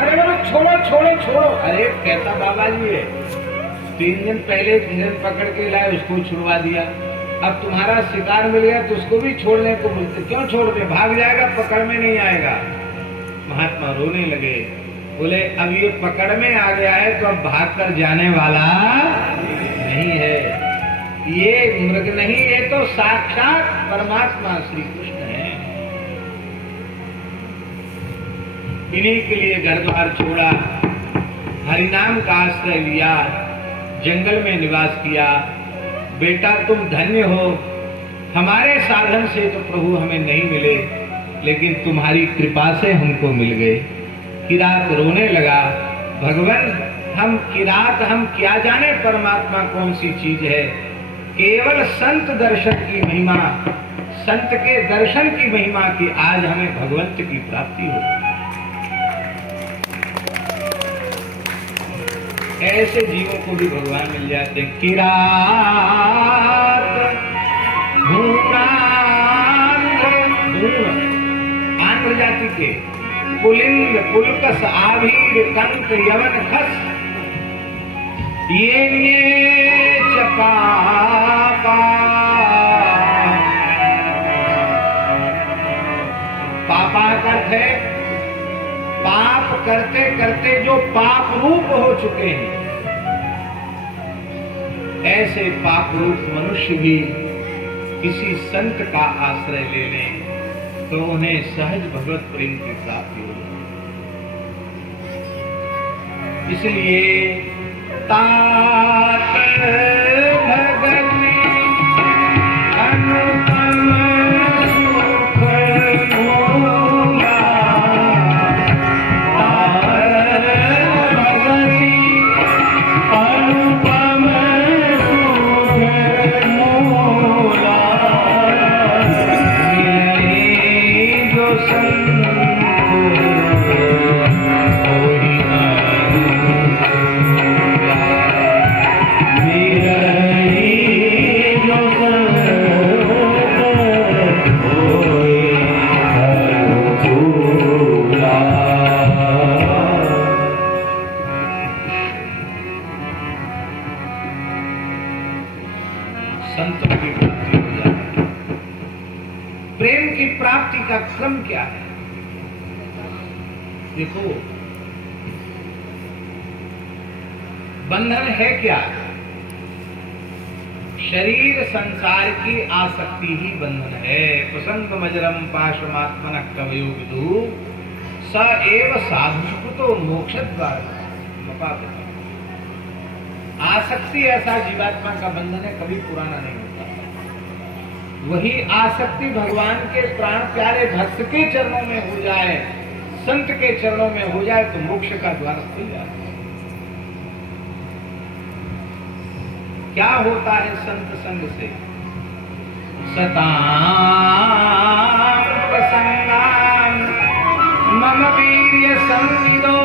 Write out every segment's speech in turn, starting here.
अरे छोड़ो छोड़ो छोड़ो। अरे कहता बाबा जी है 3 दिन पहले हिरन पकड़ के लाए, उसको छुड़वा दिया। अब तुम्हारा शिकार मिल गया तो उसको भी छोड़ने को बोलते, क्यों छोड़ दे, भाग जाएगा, पकड़ में नहीं आएगा। महात्मा रोने लगे, बोले अब ये पकड़ में आ गया है तो अब भाग कर जाने वाला नहीं है, ये मृग नहीं, ये तो साक्षात परमात्मा श्री कृष्ण है। इन्हीं के लिए घर द्वार छोड़ा, हरिनाम का आश्रय लिया, जंगल में निवास किया। बेटा तुम धन्य हो, हमारे साधन से तो प्रभु हमें नहीं मिले, लेकिन तुम्हारी कृपा से हमको मिल गए। किरात रोने लगा, भगवान हम किरात, हम क्या जाने परमात्मा कौन सी चीज है, केवल संत दर्शन की महिमा, संत के दर्शन की महिमा की आज हमें भगवंत की प्राप्ति हो। ऐसे जीवों को भी भगवान मिल जाते। किरात आंध्र जाति के पुलिंग पुलकस आभीर कंक यवन खस ये चपापा पापा करते है पाप करते करते जो पाप रूप हो चुके हैं, ऐसे पाप रूप मनुष्य भी किसी संत का आश्रय ले लें तो उन्हें सहज भगवत प्रेम की प्राप्ति हो। इसलिए तात भगवती अनुपम सुख मोला, अनुपम सुख मोला, जो संग संतों की प्राप्ति हो जाती है। प्रेम की प्राप्ति का क्रम क्या है? देखो, बंधन है क्या? शरीर संसार की आसक्ति ही बंधन है। प्रसंग मजरम पाशमात्मन कवयो विदु स एव साधुष्पुतो मोक्षद्वार। आसक्ति ऐसा जीवात्मा का बंधन है, कभी पुराना नहीं होता। वही आसक्ति भगवान के प्राण प्यारे भक्त के चरणों में हो जाए, संत के चरणों में हो जाए तो मोक्ष का द्वार खुल जाए। क्या होता है संत संग से? सताम प्रसन्नाम मम वीर्य संविदो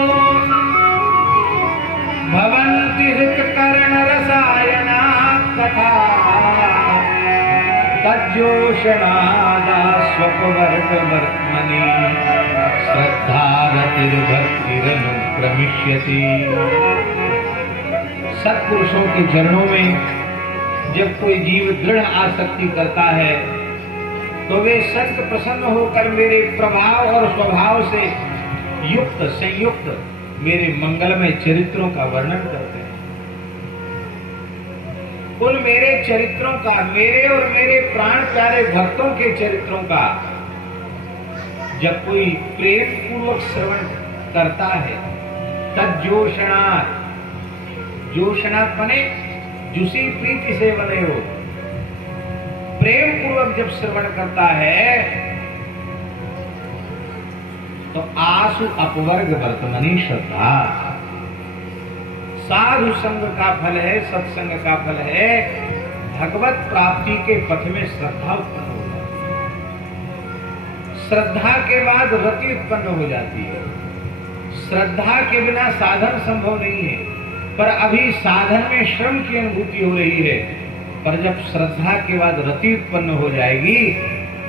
भवन्ति हृतकर्ण रसायना कथा तज्जोषणादा स्वपवर्गवर्त्मनि श्रद्धारतिर्भक्तिरनुक्रमिष्यति। सत्पुरुषों के चरणों में जब कोई जीव दृढ़ आसक्ति करता है तो वे संत प्रसन्न होकर मेरे प्रभाव और स्वभाव से युक्त संयुक्त मेरे मंगलमय चरित्रों का वर्णन करते हैं। उन मेरे चरित्रों का, मेरे और मेरे प्राण प्यारे भक्तों के चरित्रों का जब कोई प्रेम पूर्वक श्रवण करता है, तज्जोषणात्, जोशनाथ बने जुसी प्रीति से बने हो, प्रेम पूर्वक जब श्रवण करता है तो आसु अपवर्ग वर्तमनी श्रद्धा। साधु संग का फल है, सत्संग का फल है, भगवत प्राप्ति के पथ में श्रद्धा उत्पन्न हो जाती है। श्रद्धा के बाद रति उत्पन्न हो जाती है। श्रद्धा के बिना साधन संभव नहीं है, पर अभी साधन में श्रम की अनुभूति हो रही है। पर जब श्रद्धा के बाद रति उत्पन्न हो जाएगी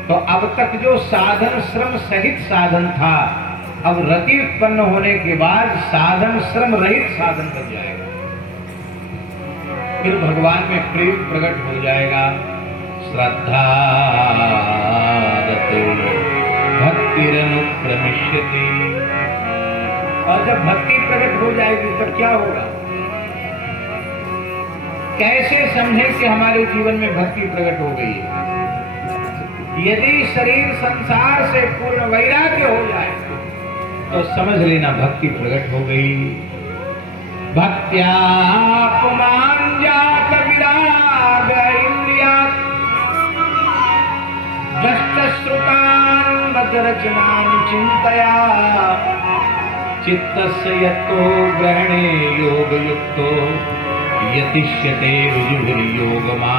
तो अब तक जो साधन श्रम सहित साधन था, अब रति उत्पन्न होने के बाद साधन श्रम रहित साधन बन जाएगा, फिर भगवान में प्रेम प्रकट हो जाएगा। श्रद्धा भक्तिरनुप्रमिष्यति। और जब भक्ति प्रकट हो जाएगी तब क्या होगा? कैसे समझे कि हमारे जीवन में भक्ति प्रकट हो गई है? यदि शरीर संसार से पूर्ण वैराग्य हो जाए तो समझ लेना भक्ति प्रकट हो गई। भक्त्या पुमान् जात विराग इंद्रियात् दष्टश्रुतान् बदरचनान् चिन्तया चित्तस्य यतो ग्रहणे योगयुक्तो यतिष्यते ऋजुर्योगमार्गैः।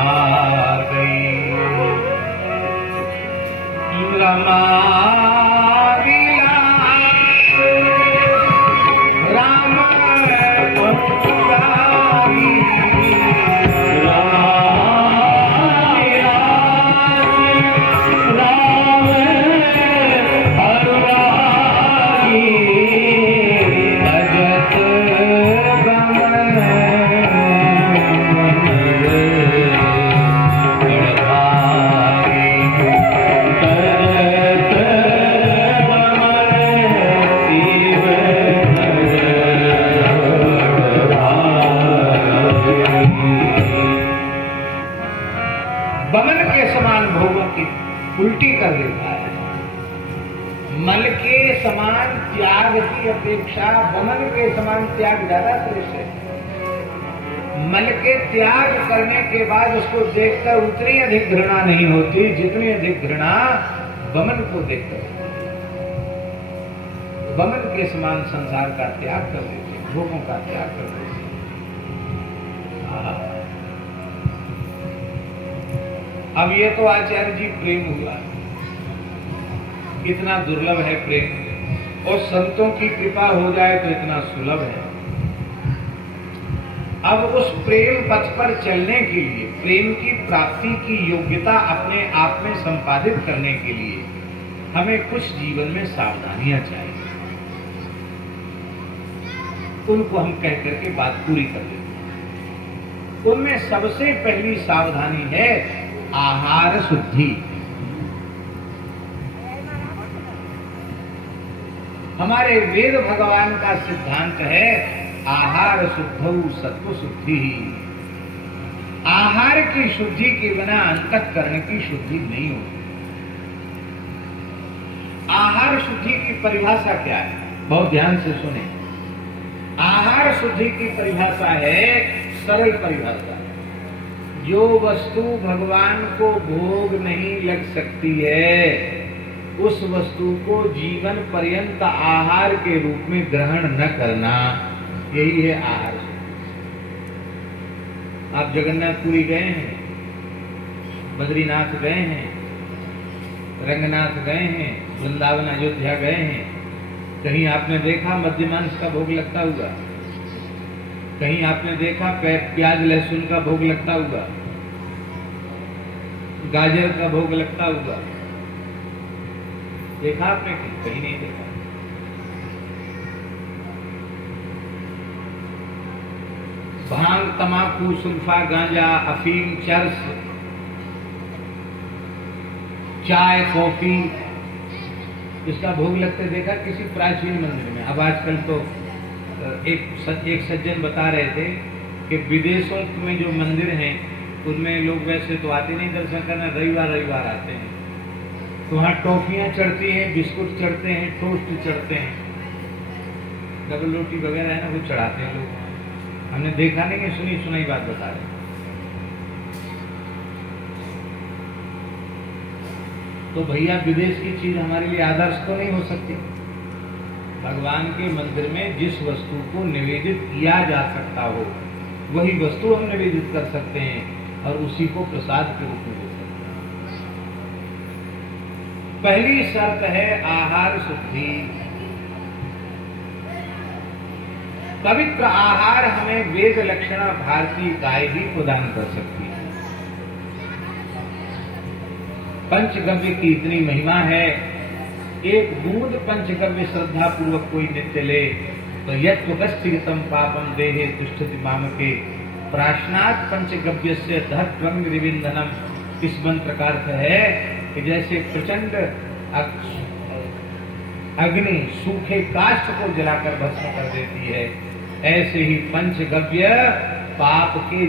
उल्टी कर देता है। मल के समान त्याग की अपेक्षा वमन के समान त्याग ज्यादा श्रेष्ठ है। मल के त्याग करने के बाद उसको देखकर उतनी अधिक घृणा नहीं होती जितनी अधिक घृणा वमन को देखकर। वमन के समान संसार का त्याग कर देते, भोगों का त्याग कर देते। अब ये तो आचार्य जी प्रेम हुआ, कितना दुर्लभ है प्रेम, और संतों की कृपा हो जाए तो इतना सुलभ है। अब उस प्रेम पथ पर चलने के लिए, प्रेम की प्राप्ति की योग्यता अपने आप में संपादित करने के लिए हमें कुछ जीवन में सावधानियां चाहिए। उनको हम कह करके बात पूरी कर लेते हैं। उनमें सबसे पहली सावधानी है आहार शुद्धि। हमारे वेद भगवान का सिद्धांत है आहार शुद्धौ सत्व शुद्धि। आहार की शुद्धि के बिना अंतःकरण की शुद्धि नहीं होती। आहार शुद्धि की परिभाषा क्या है? बहुत ध्यान से सुने। आहार शुद्धि की परिभाषा है सरल परिभाषा। जो वस्तु भगवान को भोग नहीं लग सकती है उस वस्तु को जीवन पर्यंत आहार के रूप में ग्रहण न करना, यही है आहार। आप जगन्नाथपुरी गए हैं, बद्रीनाथ गए हैं, रंगनाथ गए हैं, वृंदावन अयोध्या गए हैं, कहीं आपने देखा मध्य मांस का भोग लगता हुआ? कहीं आपने देखा प्याज लहसुन का भोग लगता हुआ, गाजर का भोग लगता हुआ? देखा आपने? कहीं नहीं देखा। भांग, तमाकू, सुल्फा, गांजा, अफीम, चरस, चाय, कॉफी, इसका भोग लगते देखा किसी प्राचीन मंदिर में? अब आजकल तो एक सज्जन बता रहे थे कि विदेशों में जो मंदिर हैं उनमें लोग वैसे तो आते नहीं दर्शन करना, रविवार आते हैं, तो वहाँ टॉफियाँ चढ़ती हैं, बिस्कुट चढ़ते हैं, टोस्ट चढ़ते हैं, डबल रोटी वगैरह है ना, वो चढ़ाते हैं लोग। हमने देखा नहीं है, सुनी सुनाई बात बता रहे। तो भैया विदेश की चीज हमारे लिए आदर्श तो नहीं हो सकती। भगवान के मंदिर में जिस वस्तु को निवेदित किया जा सकता हो वही वस्तु हम निवेदित कर सकते हैं और उसी को प्रसाद के रूप में दे सकते हैं। पहली शर्त है आहार शुद्धि। पवित्र आहार हमें वेद लक्षणा भारतीय गाय भी प्रदान कर सकती है। पंचगव्य की इतनी महिमा है एक बूंद पंचगव्य श्रद्धा पूर्वक कोई नित्य ले तो यत्वगस्थितम पापम देहे तुष्टति मामके प्राशनात् पंचगव्य से धत्वंग रिविंदनम। इस मंत्र का अर्थ है कि जैसे प्रचंड अग्नि सूखे काष्ठ को जलाकर भस्म कर देती है, ऐसे ही पंचगव्य पाप के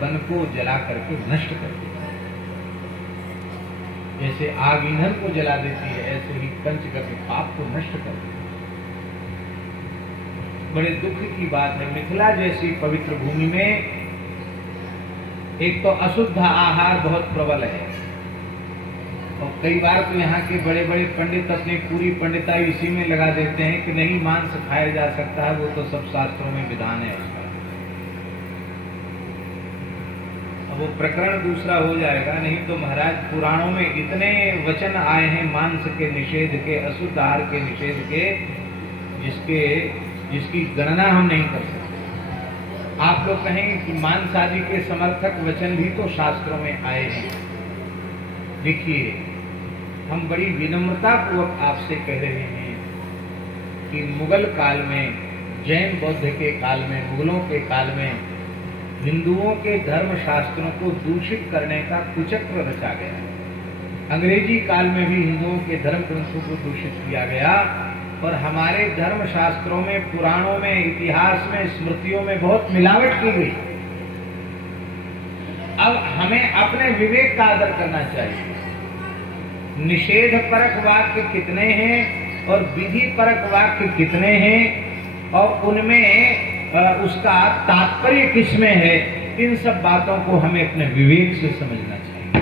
वन को जला करके नष्ट कर देती है। जैसे आग ईंधन को जला देती है, ऐसे ही पंचगव्य पाप को नष्ट कर देती है। बड़े दुख की बात है, मिथिला जैसी पवित्र भूमि में एक तो अशुद्ध आहार बहुत प्रबल है, और कई बार तो यहाँ के बड़े बड़े पंडित अपनी पूरी पंडिताई इसी में लगा देते हैं कि नहीं मांस खाया जा सकता है, वो तो सब शास्त्रों में विधान है उसका। अब वो प्रकरण दूसरा हो जाएगा। नहीं तो महाराज पुराणों में इतने वचन आए हैं मांस के निषेध के, अशुद्ध आहार के निषेध के, जिसकी गणना हम नहीं कर सकते। आप लोग कहेंगे कि मांस आदि के समर्थक वचन भी तो शास्त्रों में आए हैं। देखिए, हम बड़ी विनम्रता पूर्वक आपसे कह रहे हैं कि मुगल काल में, जैन बौद्ध के काल में, मुगलों के काल में हिंदुओं के धर्म शास्त्रों को दूषित करने का कुचक्र रचा गया। अंग्रेजी काल में भी हिंदुओं के धर्म ग्रंथों को दूषित किया गया, और हमारे धर्म शास्त्रों में, पुराणों में, इतिहास में, स्मृतियों में बहुत मिलावट की गई। अब हमें अपने विवेक का आदर करना चाहिए। निषेध परक वाक्य कितने हैं और विधि परक वाक्य कितने हैं, और उनमें उसका तात्पर्य किसमें है, इन सब बातों को हमें अपने विवेक से समझना चाहिए।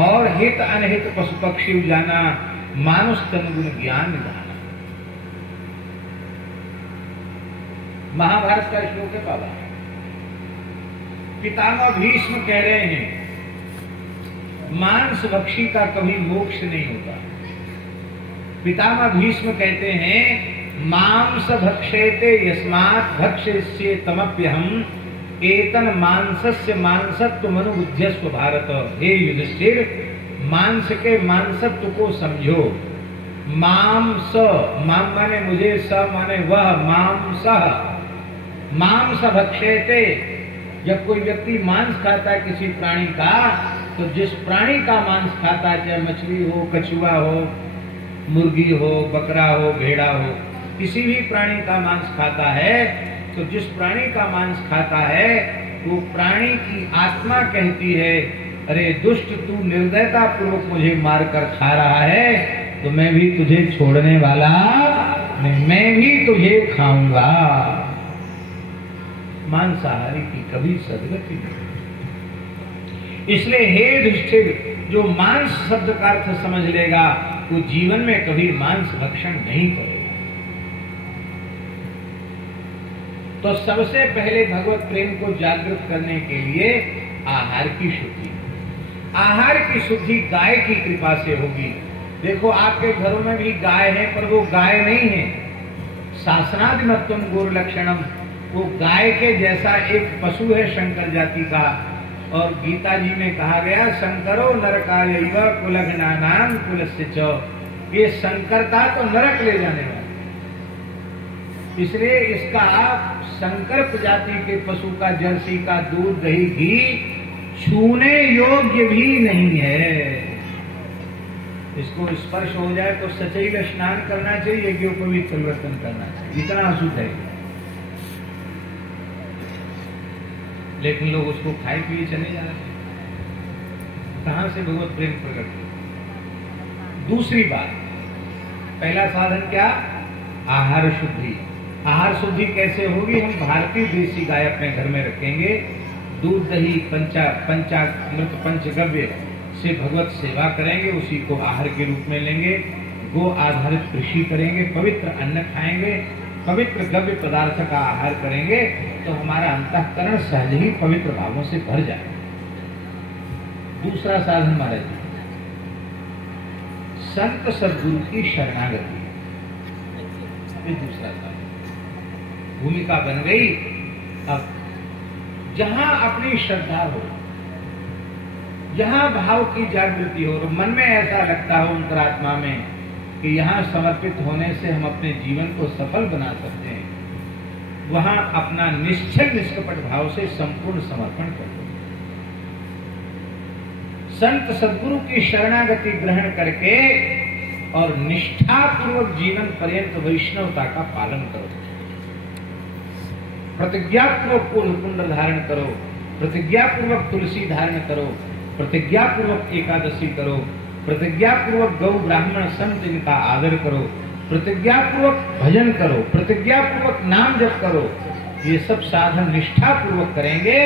और हित अनहित पशु पक्षी जाना, मानुष तन गुण ज्ञान निधाना। महाभारत का श्लोक है बाबा। पितामह भीष्म कह रहे हैं मांस भक्षी का कभी मोक्ष नहीं होता। पितामह भीष्म कहते हैं मांस भक्षेते यस्मात् भक्ष्यस्ये तमप्यहम् एतन मांसस्य मांसत्व मनुबुध्यस्व भारत। हे युधिष्ठिर, मांस के मांसत्व को समझो। मांस, माम माने मुझे, स माने वह, मांसः मांस भक्षेते। जब कोई व्यक्ति मांस खाता है किसी प्राणी का, तो जिस प्राणी का मांस खाता है, चाहे मछली हो, कछुआ हो, मुर्गी हो, बकरा हो, भेड़ा हो, किसी भी प्राणी का मांस खाता है, तो जिस प्राणी का मांस खाता है वो प्राणी की आत्मा कहती है, अरे दुष्ट, तू निर्दयता पूर्वक मुझे मारकर खा रहा है, तो मैं भी तुझे छोड़ने वाला नहीं, मैं भी तुझे खाऊंगा। मांसाहारी की कभी सदगति नहीं। इसलिए हे युधिष्ठिर, जो मांस शब्द का अर्थ समझ लेगा वो जीवन में कभी मांस भक्षण नहीं करेगा। तो सबसे पहले भगवत प्रेम को जागृत करने के लिए आहार की शुद्धि, आहार की शुद्धि गाय की कृपा से होगी। देखो आपके घरों में भी गाय है, पर वो गाय नहीं है। शासनादिमत्वम गौर लक्षणम, वो गाय के जैसा एक पशु है शंकर जाति का। और गीता जी में कहा गया शंकरो नरकायैव कुलघ्नानां कुलस्य च, ये शंकरता तो नरक ले जाने वाला, इसलिए इसका शंकर प्रजाति के पशु का जर्सी का दूध, दही, घी छूने योग्य भी नहीं है। इसको स्पर्श हो जाए तो सचैल स्नान करना चाहिए, यज्ञों को भी परिवर्तन करना चाहिए, इतना अशुद्ध है। लेकिन लोग उसको खाए पिए चले जा रहे हैं। कहां से भगवत प्रेम प्रकट हो? दूसरी बात, पहला साधन क्या? आहार शुद्धि। आहार शुद्धि कैसे होगी? हम भारतीय देसी गाय अपने घर में रखेंगे, दूध, दही, पंचामृत, पंचगव्य से भगवत सेवा करेंगे, उसी को आहार के रूप में लेंगे, गो आधारित कृषि करेंगे, पवित्र अन्न खाएंगे, पवित्र गव्य पदार्थ का आहार करेंगे, तो हमारा अंतःकरण सहज ही पवित्र भावों से भर जाएगा। दूसरा साधन महाराज जी, संत सद्गुरु की शरणागति, ये दूसरा साधन। भूमिका बन गई। अब जहां अपनी श्रद्धा हो, जहां भाव की जागृति हो, मन में ऐसा लगता हो अंतरात्मा में कि यहाँ समर्पित होने से हम अपने जीवन को सफल बना सकते हैं, वहां अपना निश्चल निष्कपट भाव से संपूर्ण समर्पण कर दो। संत सद्गुरु की शरणागति ग्रहण करके और निष्ठापूर्वक जीवन पर्यंत वैष्णवता का पालन करो। प्रतिज्ञापूर्वक कुंड धारण करो, प्रतिज्ञापूर्वक तुलसी धारण करो, प्रतिज्ञापूर्वक एकादशी करो, प्रतिज्ञापूर्वक गौ ब्राह्मण संत इनका आदर करो, प्रतिज्ञापूर्वक भजन करो, प्रतिज्ञापूर्वक नाम जप करो। ये सब साधन निष्ठापूर्वक करेंगे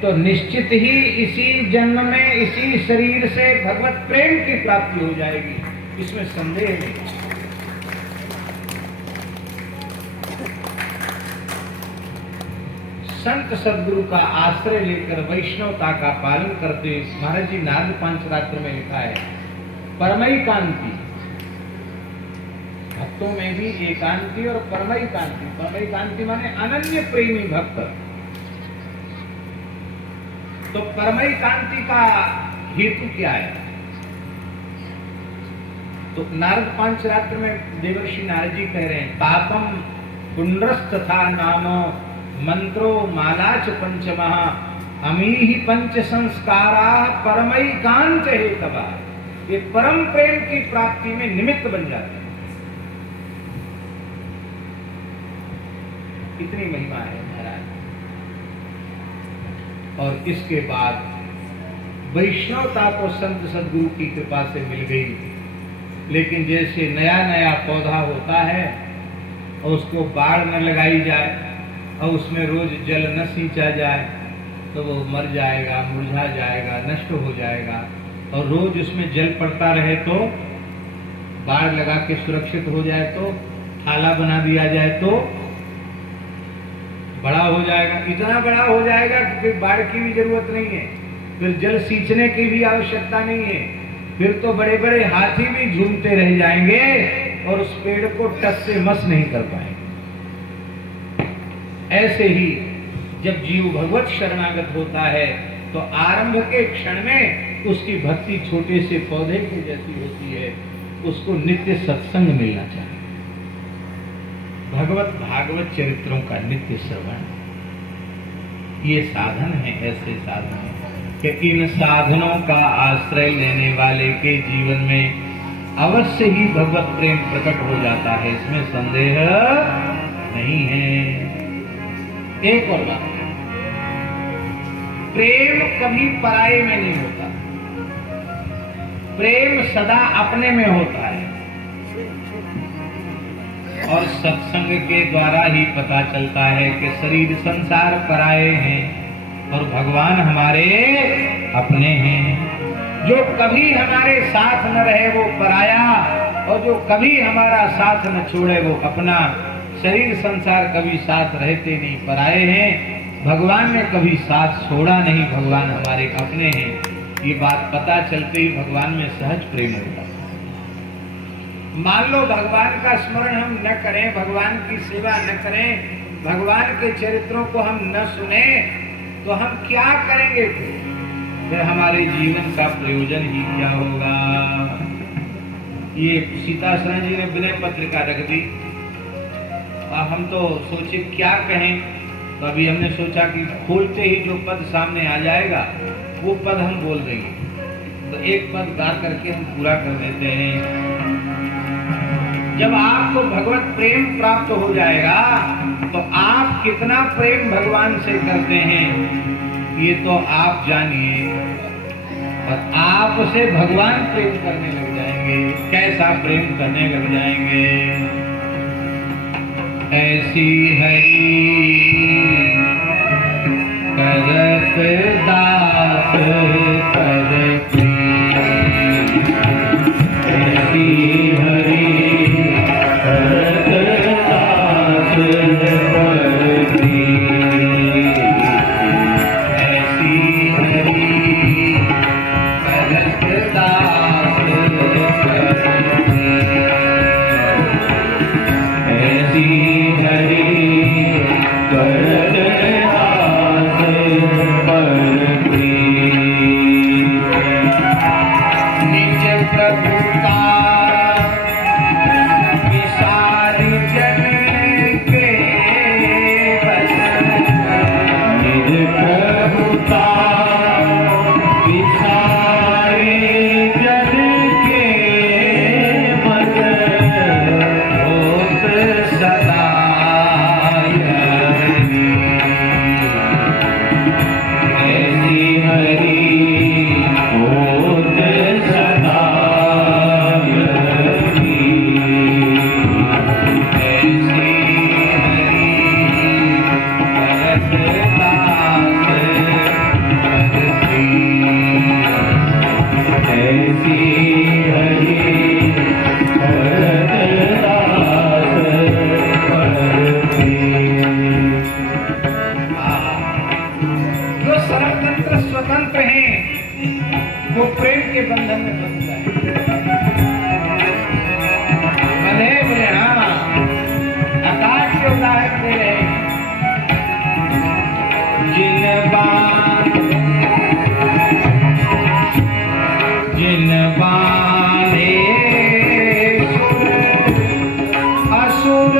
तो निश्चित ही इसी जन्म में इसी शरीर से भगवत प्रेम की प्राप्ति हो जाएगी, इसमें संदेह नहीं। संत सद्गुरु का आश्रय लेकर वैष्णवता का पालन करते महाराज जी नारद पंचरात्र में लिखा है परमैकांती, भक्तों में भी एकांती और परमैकांती। परमैकांती माने अनन्य प्रेमी भक्त। तो परमैकांती का हेतु क्या है? तो नारद पंचरात्र में देवर्षि नारद जी कह रहे हैं तापम पुंड्रस्तथा नाम मंत्रो मालाच पंचमः अमीहि पंच संस्कारा परमैकांत हेतवा। ये परम प्रेम की प्राप्ति में निमित्त बन जाते हैं। कितनी महिमा है महाराज। और इसके बाद वैष्णवता तो संत सद्गुरु की कृपा से मिल गई, लेकिन जैसे नया नया पौधा होता है और उसको बाढ़ न लगाई जाए और उसमें रोज जल न सींचा जाए तो वो मर जाएगा, मुरझा जाएगा, नष्ट हो जाएगा। और रोज उसमें जल पड़ता रहे तो बाढ़ लगा के सुरक्षित हो जाए, तो थाला बना दिया जाए तो बड़ा हो जाएगा। इतना बड़ा हो जाएगा कि फिर बाढ़ की भी जरूरत नहीं है, फिर जल सींचने की भी आवश्यकता नहीं है। फिर तो बड़े बड़े हाथी भी झूमते रह जाएंगे और उस पेड़ को टस से मस नहीं कर पाएंगे। ऐसे ही जब जीव भगवत शरणागत होता है तो आरंभ के क्षण में उसकी भक्ति छोटे से पौधे की जैसी होती है। उसको नित्य सत्संग मिलना चाहिए, भगवत भागवत चरित्रों का नित्य श्रवण। ये साधन है, ऐसे साधन है कि इन साधनों का आश्रय लेने वाले के जीवन में अवश्य ही भगवत प्रेम प्रकट हो जाता है, इसमें संदेह नहीं है। एक और बात, प्रेम कभी पराये में नहीं होता, प्रेम सदा अपने में होता है। और सत्संग के द्वारा ही पता चलता है कि शरीर संसार पराये हैं और भगवान हमारे अपने हैं। जो कभी हमारे साथ न रहे वो पराया, और जो कभी हमारा साथ न छोड़े वो अपना। शरीर संसार कभी साथ रहते नहीं, पराये हैं। भगवान ने कभी साथ छोड़ा नहीं, भगवान हमारे अपने हैं। ये बात पता चलते ही भगवान में सहज प्रेम होता है। मान लो भगवान का स्मरण हम न करें, भगवान की सेवा न करें, भगवान के चरित्रों को हम न सुने, तो हम क्या करेंगे? फिर हमारे जीवन का प्रयोजन ही क्या होगा? ये सीता शरण जी ने विनय पत्रिका रख दी। अब हम तो सोचे क्या कहें, तो अभी हमने सोचा कि खोलते ही जो पद सामने आ जाएगा वो पद हम बोल देंगे। तो एक पद गा करके हम पूरा कर देते हैं। जब आपको भगवत प्रेम प्राप्त हो जाएगा तो आप कितना प्रेम भगवान से करते हैं ये तो आप जानिए, और आपसे भगवान प्रेम करने लग जाएंगे। कैसा प्रेम करने लग जाएंगे? ऐसी हरि करत दास करती, ऐसी हरि करत दास करती, ऐसी हरि करत दास करती, ऐसी हरि बदला है दे रहे जिन बाने असुर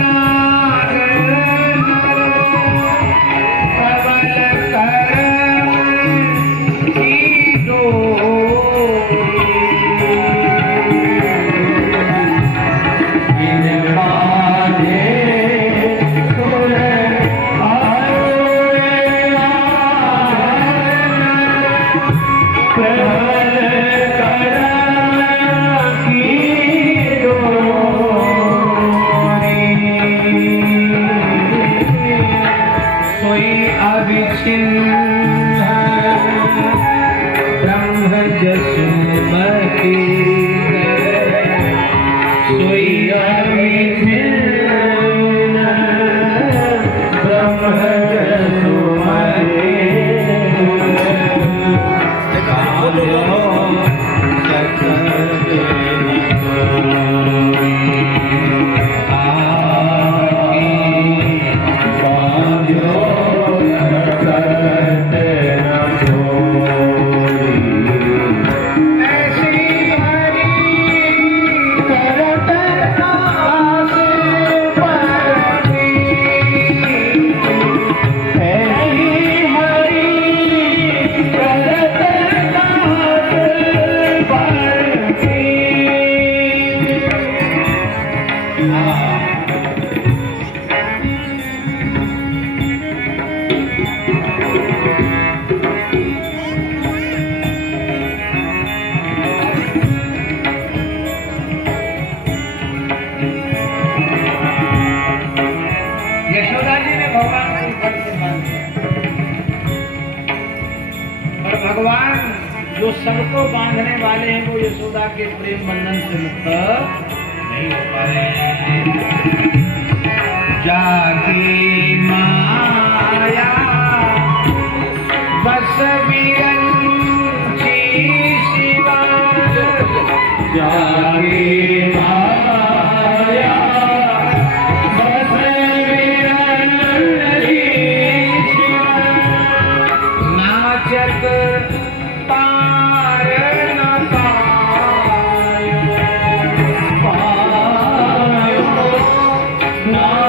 नाग नर प्रबल कर की डोरी जिन बाने सुर ब्रह्म जसुमती सोई अभिचिन्न ब्रह्म जसुमती यशोदा जी ने भगवान को ऊपर से बांध दिया और भगवान जो सबको बांधने वाले हैं वो यशोदा के प्रेम बंधन से मुक्त नहीं हो पा रहे हैं। जागी